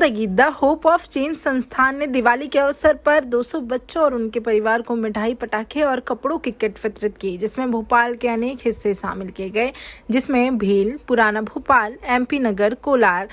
जिंदगी the hope of change संस्थान ने दिवाली के अवसर पर 200 बच्चों और उनके परिवार को मिठाई, पटाखे और कपड़ों की किट वितरित की, जिसमें भोपाल के अनेक हिस्से शामिल किए गए, जिसमें भील, पुराना भोपाल, MP नगर, कोलार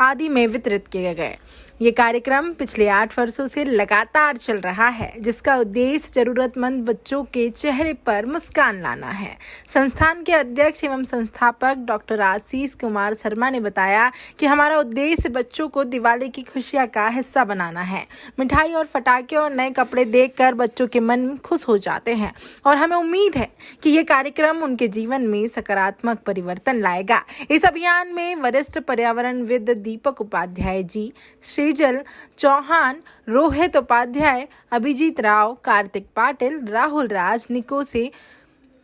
आदि में वितरित किए गए। ये कार्यक्रम पिछले 8 वर्षों से लगातार चल रहा है, जिसका उद्देश्य जरूरतमंद बच्चों के चेहरे पर मुस्कान लाना है। संस्थान के अध्यक्ष एवं संस्थापक डॉक्टर आशीष कुमार शर्मा ने बताया कि हमारा उद्देश्य बच्चों को दिवाली की खुशियां का हिस्सा बनाना है। मिठाई और पटाखे और नए कपड़े देखकर बच्चों के मन खुश हो जाते हैं और हमें उम्मीद है कि ये कार्यक्रम उनके जीवन में सकारात्मक परिवर्तन लाएगा। इस अभियान में वरिष्ठ पर्यावरणविद दीपक उपाध्याय जी, श्रीजल चौहान, रोहित उपाध्याय, अभिजीत राव, कार्तिक पाटिल, राहुल राज, निकोसे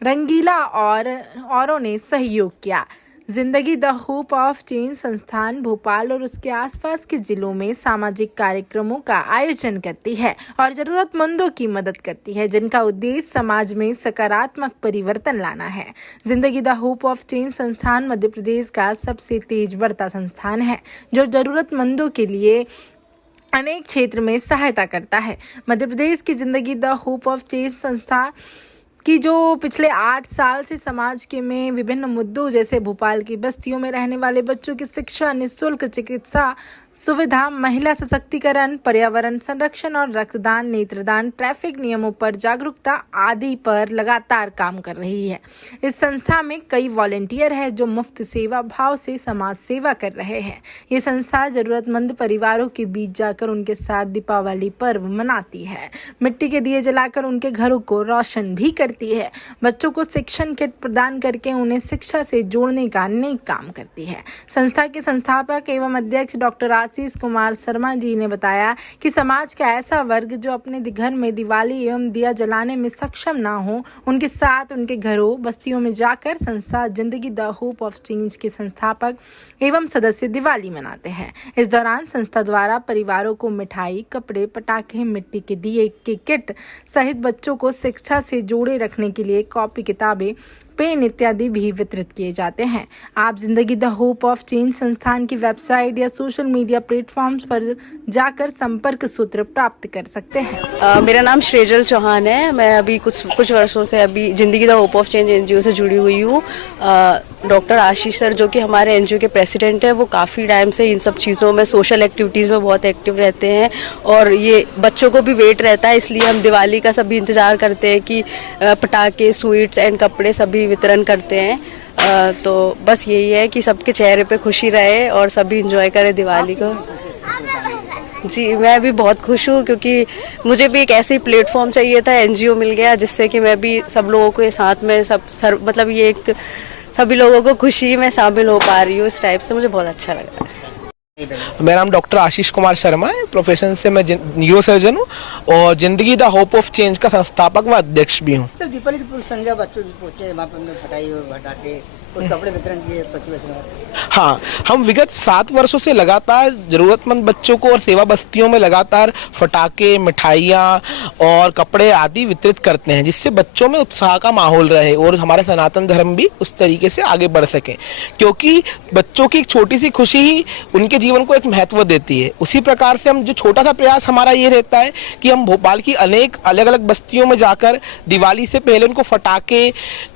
रंगीला और औरों ने सहयोग किया। जिंदगी द होप ऑफ चेंज संस्थान भोपाल और उसके आसपास के जिलों में सामाजिक कार्यक्रमों का आयोजन करती है और जरूरतमंदों की मदद करती है, जिनका उद्देश्य समाज में सकारात्मक परिवर्तन लाना है। जिंदगी द होप ऑफ चेंज संस्थान मध्य प्रदेश का सबसे तेज बढ़ता संस्थान है, जो जरूरतमंदों के लिए अनेक क्षेत्र में सहायता करता है। मध्य प्रदेश की जिंदगी द होप ऑफ चेंज संस्था कि जो पिछले 8 साल से समाज के में विभिन्न मुद्दों जैसे भोपाल की बस्तियों में रहने वाले बच्चों की शिक्षा, निःशुल्क चिकित्सा सुविधा, महिला सशक्तिकरण, पर्यावरण संरक्षण और रक्तदान, नेत्रदान, ट्रैफिक नियमों पर जागरूकता आदि पर लगातार काम कर रही है। इस संस्था में कई वॉलंटियर हैं जो मुफ्त सेवा भाव से समाज सेवा कर रहे हैं। ये संस्था जरूरतमंद परिवारों के बीच जाकर उनके साथ दीपावली पर्व मनाती है, मिट्टी के दिए जलाकर उनके घरों को रोशन भी करती है, बच्चों को शिक्षण किट प्रदान करके उन्हें शिक्षा से जोड़ने का नेक काम करती है। संस्था के संस्थापक एवं अध्यक्ष डॉक्टर आशीष कुमार शर्मा जी ने बताया कि समाज का ऐसा वर्ग जो अपने घर में दिवाली एवं दिया जलाने में सक्षम ना हो, उनके साथ उनके घरों बस्तियों में जाकर संस्था जिंदगी द होप ऑफ चेंज के संस्थापक एवं सदस्य दिवाली मनाते हैं। इस दौरान संस्था द्वारा परिवारों को मिठाई, कपड़े, पटाखे, मिट्टी के दिए की किट सहित बच्चों को शिक्षा से जोड़े रखने के लिए कॉपी, किताबें, पेन इत्यादि भी वितरित किए जाते हैं। आप जिंदगी द होप ऑफ चेंज संस्थान की वेबसाइट या सोशल मीडिया प्लेटफॉर्म्स पर जाकर संपर्क सूत्र प्राप्त कर सकते हैं। मेरा नाम श्रीजल चौहान है। मैं अभी कुछ वर्षों से अभी जिंदगी the hope of change NGO से जुड़ी हुई हूँ। डॉक्टर आशीष सर जो कि हमारे NGO के प्रेसिडेंट है, वो काफ़ी टाइम से इन सब चीज़ों में, सोशल एक्टिविटीज़ में बहुत एक्टिव रहते हैं और ये बच्चों को भी वेट रहता है, इसलिए हम दिवाली का सभी इंतज़ार करते हैं कि पटाखे, स्वीट्स एंड कपड़े सभी वितरण करते हैं। तो बस यही है कि सबके चेहरे पे खुशी रहे और सभी एंजॉय करें दिवाली को। जी, मैं भी बहुत खुश हूँ क्योंकि मुझे भी एक ऐसे ही प्लेटफॉर्म चाहिए था, NGO मिल गया जिससे कि मैं भी सब लोगों के साथ में मतलब ये एक सभी लोगों को खुशी में शामिल हो पा रही हूँ। इस टाइप से मुझे बहुत अच्छा लग रहा है। मेरा नाम डॉक्टर आशीष कुमार शर्मा है। प्रोफेशन से मैं न्यूरो सर्जन हूँ और जिंदगी द होप ऑफ चेंज का संस्थापक व अध्यक्ष भी हूँ। सर, दीपावली की पूर्व संध्या बच्चों भी पहुँचे, वहाँ पर मिठाई और पटाखे और कपड़े वितरण किए प्रतिवर्ष में। हाँ, हम विगत 7 वर्षों से लगातार जरूरतमंद बच्चों को और सेवा बस्तियों में लगातार पटाखे, मिठाइयाँ और कपड़े आदि वितरित करते हैं, जिससे बच्चों में उत्साह का माहौल रहे और हमारा सनातन धर्म भी उस तरीके से आगे बढ़ सके, क्योंकि बच्चों की एक छोटी सी खुशी ही उनके जीवन को एक महत्व देती है। उसी प्रकार से हम जो छोटा सा प्रयास हमारा ये रहता है कि हम भोपाल की अनेक अलग अलग बस्तियों में जाकर दिवाली से पहले उनको पटाखे,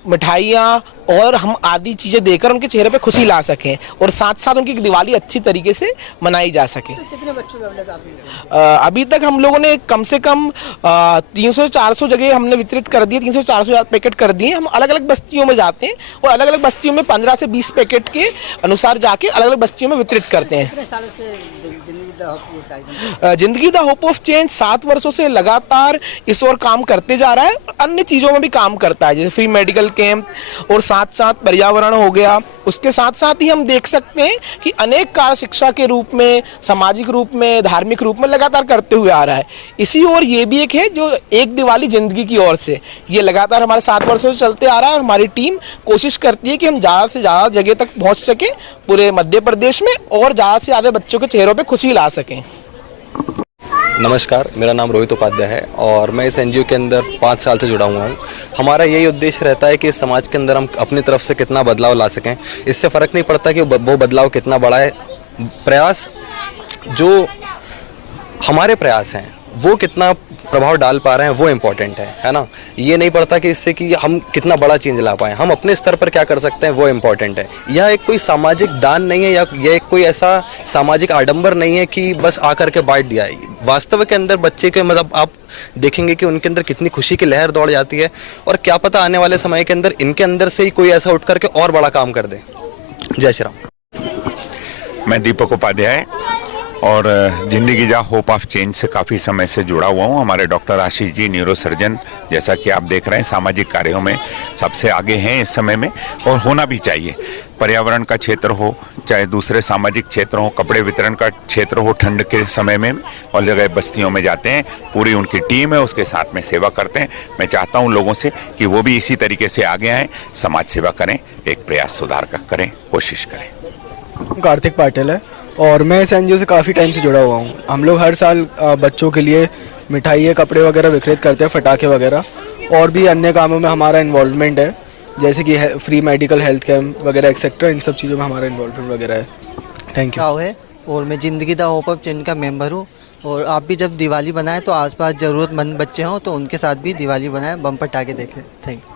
मिठाइयाँ और हम आदि चीज़ें देकर उनके चेहरे पे खुशी ला सकें और साथ साथ उनकी दिवाली अच्छी तरीके से मनाई जा सके। तो कितने बच्चों का अभी तक हम लोगों ने कम से कम 300-400 जगह हमने वितरित कर दिए, 300-400 पैकेट कर दिए। हम अलग अलग बस्तियों में जाते हैं और अलग अलग बस्तियों में 15 से 20 पैकेट के अनुसार जाके अलग अलग बस्तियों में वितरित करते हैं। कितने सालों से जिंदगी द होप ऑफ चेंज 7 वर्षों से लगातार इस ओर काम करते जा रहा है और अन्य चीज़ों में भी काम करता है, जैसे फ्री मेडिकल कैंप और साथ साथ पर्यावरण हो गया। उसके साथ साथ ही हम देख सकते हैं कि अनेक कार्य शिक्षा के रूप में, सामाजिक रूप में, धार्मिक रूप में लगातार करते हुए आ रहा है। इसी ओर ये भी एक है जो एक दिवाली जिंदगी की ओर से ये लगातार हमारे 7 वर्षों से चलते आ रहा है और हमारी टीम कोशिश करती है कि हम ज़्यादा से ज़्यादा जगह तक पहुँच सकें पूरे मध्य प्रदेश में और ज़्यादा से ज़्यादा बच्चों के चेहरों पर खुशी ला सकें। नमस्कार, मेरा नाम रोहित उपाध्याय है और मैं इस NGO के अंदर 5 साल से जुड़ा हुआ हूँ। हमारा यही उद्देश्य रहता है कि समाज के अंदर हम अपनी तरफ से कितना बदलाव ला सकें। इससे फ़र्क नहीं पड़ता कि वो बदलाव कितना बड़ा है, प्रयास जो हमारे प्रयास हैं वो कितना प्रभाव डाल पा रहे हैं वो इम्पोर्टेंट है ना। ये नहीं पड़ता कि इससे कि हम कितना बड़ा चेंज ला पाएँ, हम अपने स्तर पर क्या कर सकते हैं वो इम्पोर्टेंट है। यह एक कोई सामाजिक दान नहीं है या यह एक कोई ऐसा सामाजिक आडंबर नहीं है कि बस आकर के बांट दिया है। वास्तव के अंदर बच्चे के मतलब आप देखेंगे कि उनके अंदर कितनी खुशी की लहर दौड़ जाती है और क्या पता आने वाले समय के अंदर इनके अंदर से ही कोई ऐसा उठ करके और बड़ा काम कर दे। जय श्री राम। मैं दीपक उपाध्याय और जिंदगी जा होप ऑफ चेंज से काफ़ी समय से जुड़ा हुआ हूँ। हमारे डॉक्टर आशीष जी न्यूरोसर्जन, जैसा कि आप देख रहे हैं, सामाजिक कार्यों में सबसे आगे हैं इस समय में और होना भी चाहिए। पर्यावरण का क्षेत्र हो, चाहे दूसरे सामाजिक क्षेत्र हो, कपड़े वितरण का क्षेत्र हो, ठंड के समय में और जगह बस्तियों में जाते हैं, पूरी उनकी टीम है, उसके साथ में सेवा करते हैं। मैं चाहता हूँ लोगों से कि वो भी इसी तरीके से आगे आएँ, समाज सेवा करें, एक प्रयास सुधार का करें, कोशिश करें। कार्तिक पाटिल है और मैं इस एनजीओ से काफ़ी टाइम से जुड़ा हुआ हूँ। हम लोग हर साल बच्चों के लिए मिठाई, कपड़े वगैरह वितरित करते हैं, पटाखे वगैरह, और भी अन्य कामों में हमारा इन्वॉल्वमेंट है, जैसे कि फ्री मेडिकल हेल्थ कैंप वगैरह एक्सेट्रा। इन सब चीज़ों में हमारा इन्वॉल्वमेंट वगैरह है। Thank you. है और मैं जिंदगी दा होप ऑफ चेंज का मेंबर हूँ। और आप भी जब दिवाली बनाएं तो आसपास ज़रूरतमंद बच्चे हों तो उनके साथ भी दिवाली बनाएं, बम पटाखे देखें। Thank you.